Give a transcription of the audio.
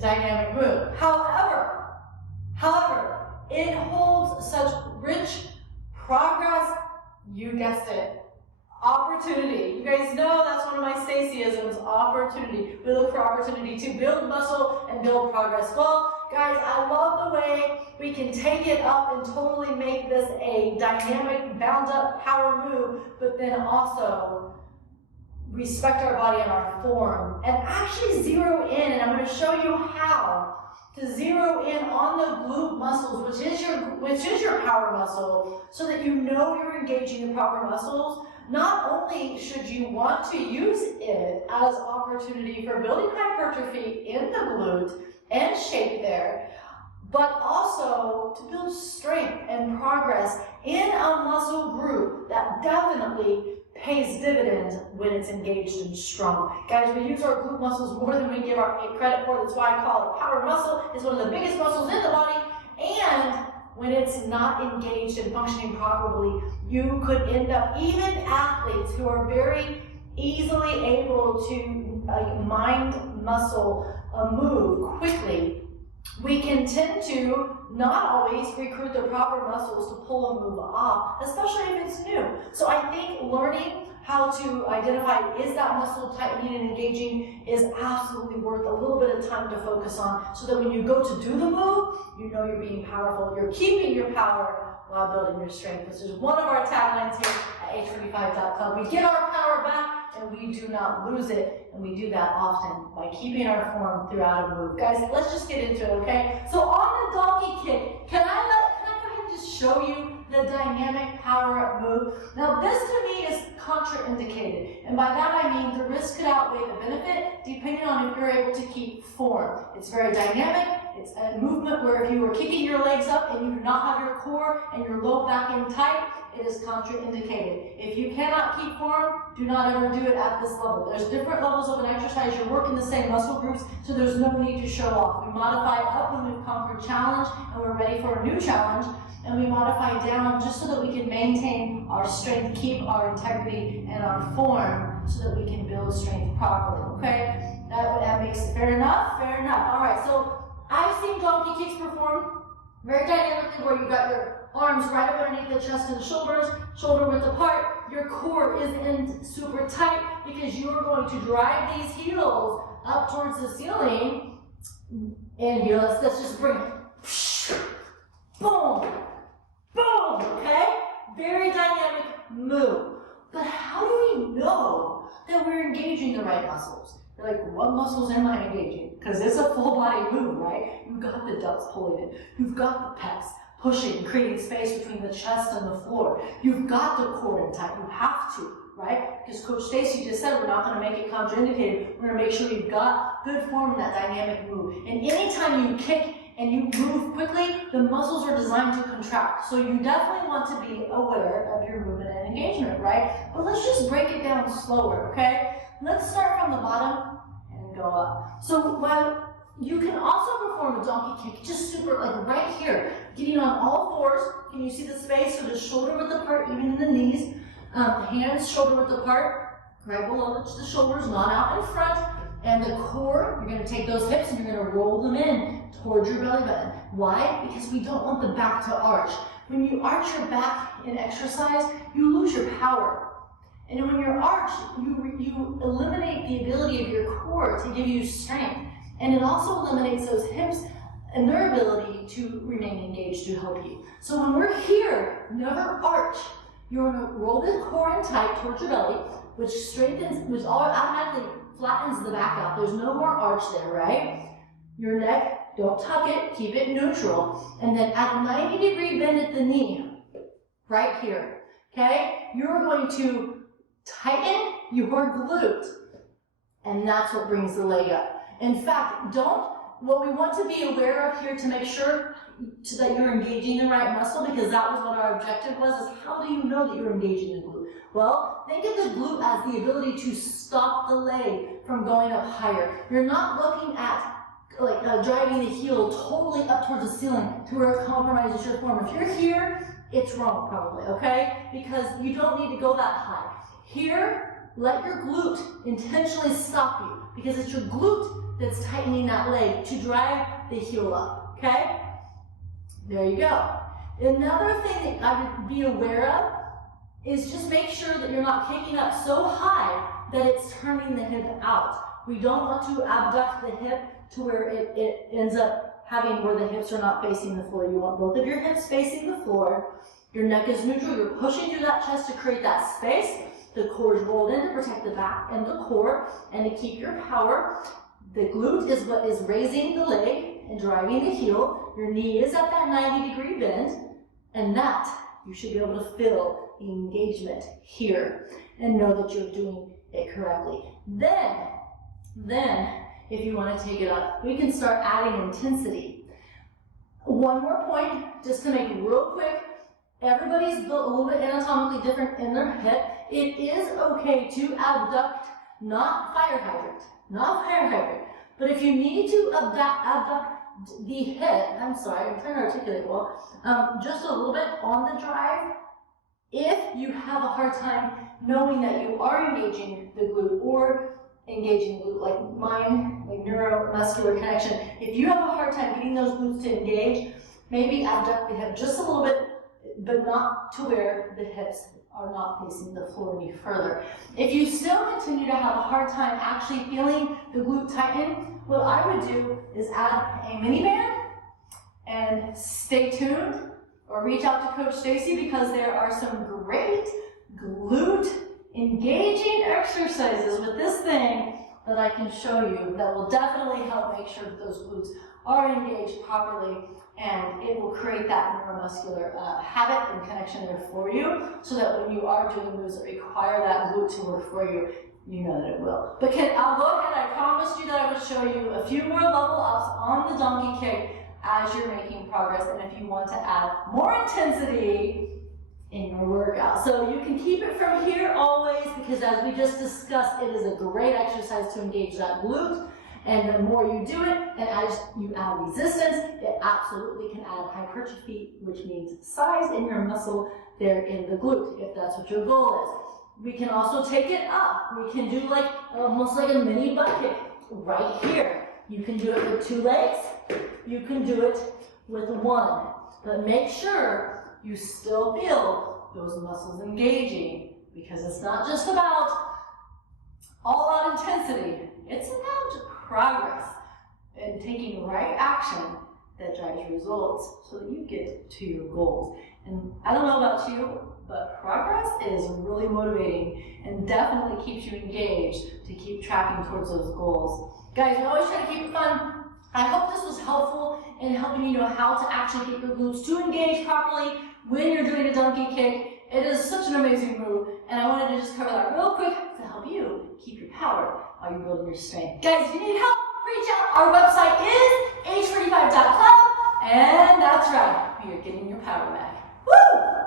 dynamic move. However, it holds such rich progress, you guessed it, opportunity. You guys know that's one of my Stacyisms, opportunity. We look for opportunity to build muscle and build progress. Well, guys, I love the way we can take it up and totally make this a dynamic, bound up power move, but then also respect our body and our form and actually zero in, and I'm going to show you how to zero in on the glute muscles, which is your power muscle, so that you know you're engaging the proper muscles. Not only should you want to use it as opportunity for building hypertrophy in the glute and shape there, but also to build strength and progress in a muscle group that definitely pays dividends when it's engaged and strong. Guys, we use our glute muscles more than we give our credit for. That's why I call it power muscle. It's one of the biggest muscles in the body, and when it's not engaged and functioning properly, you could end up, even athletes who are very easily able to mind muscle move quickly, we can tend to not always recruit the proper muscles to pull a move off, especially if it's new. So I think learning how to identify, is that muscle tightening and engaging, is absolutely worth a little bit of time to focus on, so that when you go to do the move, you know you're being powerful, you're keeping your power while building your strength, which is one of our taglines here at H45.CLUB. We get our power back and we do not lose it, and we do that often by keeping our form throughout a move. Guys, let's just get into it, okay? So on the donkey kick, can I go ahead and just show you the dynamic power-up move? Now this to me is contraindicated, and by that I mean the risk could outweigh the benefit depending on if you're able to keep form. It's very dynamic. It's a movement where if you were kicking your legs up and you do not have your core and your low back in tight, it is contraindicated. If you cannot keep form, do not ever do it at this level. There's different levels of an exercise. You're working the same muscle groups, so there's no need to show off. We modify up when we've conquered challenge and we're ready for a new challenge, and we modify down just so that we can maintain our strength, keep our integrity and our form, so that we can build strength properly, okay? That makes it fair enough? Fair enough. All right, so I've seen donkey kicks perform very dynamically, where you've got your arms right up underneath the chest and shoulders, shoulder width apart. Your core is in super tight because you are going to drive these heels up towards the ceiling. And here, let's just bring it. Boom, boom, okay? Very dynamic move. But how do we know that we're engaging the right muscles? You're like, what muscles am I engaging? Because it's a full body move, right? You've got the delts pulling it. You've got the pecs pushing, creating space between the chest and the floor. You've got the core in tight. You have to, right? Because Coach Stacy just said we're not going to make it contraindicated. We're going to make sure you've got good form in that dynamic move. And anytime you kick and you move quickly, the muscles are designed to contract. So you definitely want to be aware of your movement and engagement, right? But let's just break it down slower, okay? Let's start from the bottom and go up. So while you can also perform a donkey kick, just super, like right here, getting on all fours. Can you see the space? So the shoulder width apart, even in the knees. Hands shoulder width apart, right below the shoulders, not out in front. And the core, you're going to take those hips and you're going to roll them in towards your belly button. Why? Because we don't want the back to arch. When you arch your back in exercise, you lose your power. And when you're arched, you eliminate the ability of your core to give you strength. And it also eliminates those hips and their ability to remain engaged to help you. So when we're here, never arch. You're going to roll the core in tight towards your belly, which strengthens, which automatically flattens the back out. There's no more arch there, right? Your neck, don't tuck it, keep it neutral. And then at a 90-degree bend at the knee, right here, okay? You're going to tighten your glute, and that's what brings the leg up. In fact, what we want to be aware of here to make sure that you're engaging the right muscle, because that was what our objective was, is how do you know that you're engaging the glute? Well, think of the glute as the ability to stop the leg from going up higher. You're not looking at driving the heel totally up towards the ceiling to where it compromises your form. If you're here, it's wrong probably, okay? Because you don't need to go that high. Here, let your glute intentionally stop you, because it's your glute that's tightening that leg to drive the heel up, okay? There you go. Another thing that I would be aware of is just make sure that you're not kicking up so high that it's turning the hip out. We don't want to abduct the hip to where it ends up having where the hips are not facing the floor. You want both of your hips facing the floor. Your neck is neutral. You're pushing through that chest to create that space. The core is rolled in to protect the back and the core and to keep your power. The glute is what is raising the leg and driving the heel. Your knee is at that 90-degree bend, and that you should be able to feel the engagement here and know that you're doing it correctly. Then, if you want to take it up, we can start adding intensity. One more point, just to make it real quick. Everybody's built a little bit anatomically different in their hip. It is okay to abduct, not fire hydrant, but if you need to abduct the hip, I'm sorry, I'm trying to articulate well, just a little bit on the drive. If you have a hard time knowing that you are engaging the glute or engaging the glute, like mine, like neuromuscular connection, if you have a hard time getting those glutes to engage, maybe abduct the hip just a little bit, but not to where the hips are not facing the floor any further. If you still continue to have a hard time actually feeling the glute tighten, what I would do is add a mini band and stay tuned, or reach out to Coach Stacy because there are some great glute engaging exercises with this thing that I can show you that will definitely help make sure that those glutes are engaged properly, and it will create that neuromuscular habit and connection there for you, so that when you are doing moves that require that glute to work for you, you know that it will. But I'll go ahead, I promised you that I would show you a few more level ups on the donkey kick as you're making progress, and if you want to add more intensity in your workout. So you can keep it from here always, because as we just discussed, it is a great exercise to engage that glute. And the more you do it, and as you add resistance, it absolutely can add hypertrophy, which means size in your muscle there in the glute, if that's what your goal is. We can also take it up. We can do like almost like a mini bucket right here. You can do it with 2 legs. You can do it with 1. But make sure you still feel those muscles engaging, because it's not just about all-out intensity. It's about progress and taking the right action that drives results so that you get to your goals. And I don't know about you, but progress is really motivating and definitely keeps you engaged to keep tracking towards those goals. Guys, we always try to keep it fun. I hope this was helpful in helping you know how to actually get your glutes to engage properly when you're doing a donkey kick. It is such an amazing move, and I wanted to just cover that real quick to help you keep your power while you're building your strength. Guys, if you need help, reach out. Our website is H45.CLUB, and that's right, we are getting your power back. Woo!